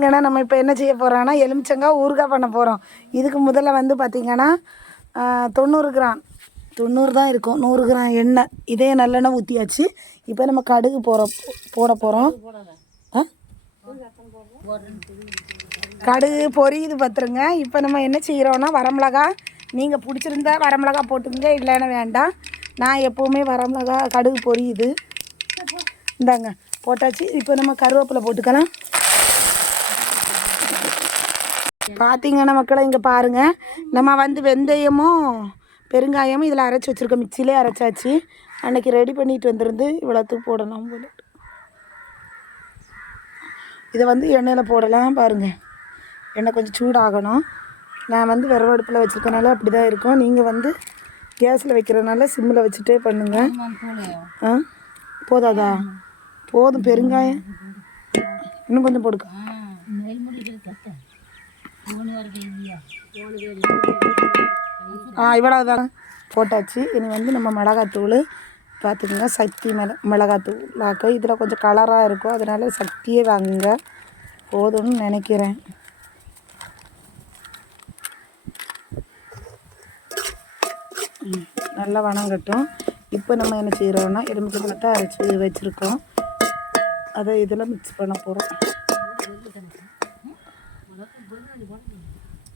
இங்கன்னா நம்ம இப்போ என்ன செய்ய போகிறோன்னா எலுமிச்சங்காய் ஊறுகாய் பண்ண போகிறோம் இதுக்கு முதல்ல வந்து பார்த்திங்கன்னா தொண்ணூறு கிராம். தொண்ணூறு தான் இருக்கும். நூறு கிராம் எண்ணெய். இதே நல்லெண்ணெய் ஊற்றியாச்சு இப்போ நம்ம கடுகு போகிற போட போகிறோம் கடுகு பொரியுது பார்த்துருங்க இப்போ நம்ம என்ன செய்கிறோன்னா வரமிளகா. நீங்கள் பிடிச்சிருந்தா வரமிளகா போட்டுக்கங்க. இல்லைன்னா வேண்டாம். நான் எப்போவுமே வரமிளகா கடுகு பொரியுது. இந்தாங்க போட்டாச்சு. இப்போ நம்ம கருவேப்பிலை போட்டுக்கலாம். பார்த்தீங்கன்னா மக்களை இங்கே பாருங்கள் நம்ம வந்து வெந்தயமும் பெருங்காயமும் இதில் அரைச்சி வச்சுருக்கோம். மிக்சிலே அரைச்சாச்சு. அன்னைக்கு ரெடி பண்ணிட்டு வந்திருந்து இவ்வளோத்துக்கு போடலாம் போல. இதை வந்து எண்ணெயில் போடலாம் பாருங்கள் எண்ணெய் கொஞ்சம் சூடாகணும். நான் வந்து விரவ அடுப்பில் வச்சுருக்கனால அப்படி தான் இருக்கும். நீங்கள் வந்து கேஸில் வைக்கிறதுனால சிம்மில் வச்சுட்டே பண்ணுங்கள் ஆ? போதாதா? போதும் பெருங்காயம். இன்னும் கொஞ்சம் போடுக்க. ஆ இவ்வளோ போட்டாச்சு. இனி வந்து நம்ம மிளகாத்தூள் பார்த்துக்கோங்க சக்தி மிள மிளகாத்தூள் ஆக்க இதில் கொஞ்சம் கலராக இருக்கும். அதனால சக்தியே வாங்குங்க. போதும்னு நினைக்கிறேன். நல்லா வணங்கட்டும். இப்போ நம்ம என்ன செய்கிறோம்னா எலுமிச்சை பழத்தை அரைச்சி வச்சுருக்கோம். அதை இதில் மிக்ஸ் பண்ண போகிறோம்.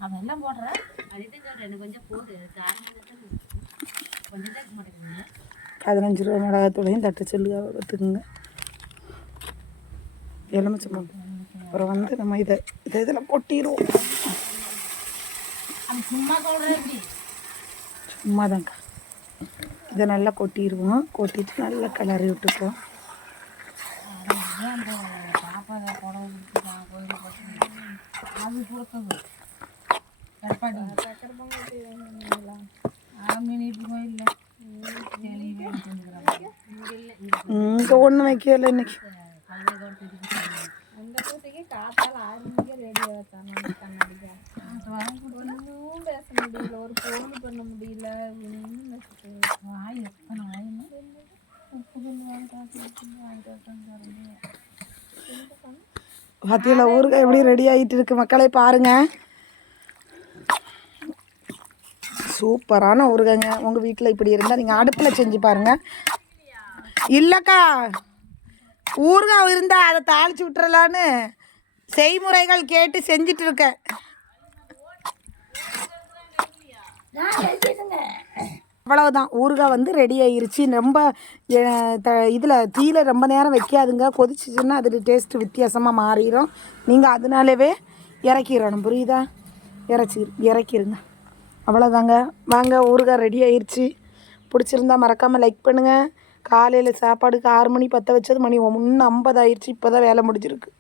அவெல்லாம் போடுறேன் அதுதான் சொல்கிறேன் எனக்கு கொஞ்சம் போடு கொஞ்சம் தான் மாட்டேங்குது பதினஞ்சு ரூபா மிளகாத்தூளையும் தட்டு சொல்லுங்க பார்த்துக்குங்க எலுமிச்சம்பழம். அப்புறம் வந்து நம்ம இதை இதை இதில் கொட்டிடுவோம். சும்மா தான்க்கா இதை நல்லா கொட்டிடுவோம். கொட்டிட்டு நல்லா கிளறி விட்டுக்குவோம் மணிக்கே ரெடி ஆகிட்டாங்க கண்ணாடிக்க ஒன்றும் பேச முடியல ஒரு ஃபோன் பண்ண முடியல ஒன்றும் வாய் எத்தனை வாயின்னு உப்பு கொண்டு வாங்கி காசு எடுத்து வாங்கிட்டு மத்தியில் பாத்தியில் எப்படி ரெடி ஆகிட்டு இருக்கு மக்களை பாருங்கள் சூப்பரான ஊறுகாய்ங்க. உங்கள் வீட்டில் இப்படி இருந்தால் நீங்கள் அடுப்பில் செஞ்சு பாருங்கள் இல்லைக்கா ஊறுகாய் இருந்தால் அதை தாளிச்சு விட்டுறலான்னு செய்முறைகள் கேட்டு செஞ்சிட்டு இருக்கேன். அவ்வளவுதான். ஊறுகாய் வந்து ரெடி ஆயிருச்சு. ரொம்ப இதில் தீயில ரொம்ப நேரம் வைக்காதுங்க. கொதிச்சிச்சுன்னா அது டேஸ்ட்டு வித்தியாசமாக மாறிடும் நீங்கள் அதனாலவே இறக்கிடணும். புரியுதா? இறச்சி இறக்கிருங்க. அவ்வளோதாங்க வாங்க ஊறுகாய் ரெடி ஆயிடுச்சு பிடிச்சிருந்தா மறக்காமல் லைக் பண்ணுங்கள் காலையில் சாப்பாடுக்கு ஆறு மணி பற்ற வச்சது மணி ஒன்று ஐம்பது ஆயிடுச்சு இப்போ தான் வேலை முடிஞ்சிருக்கு.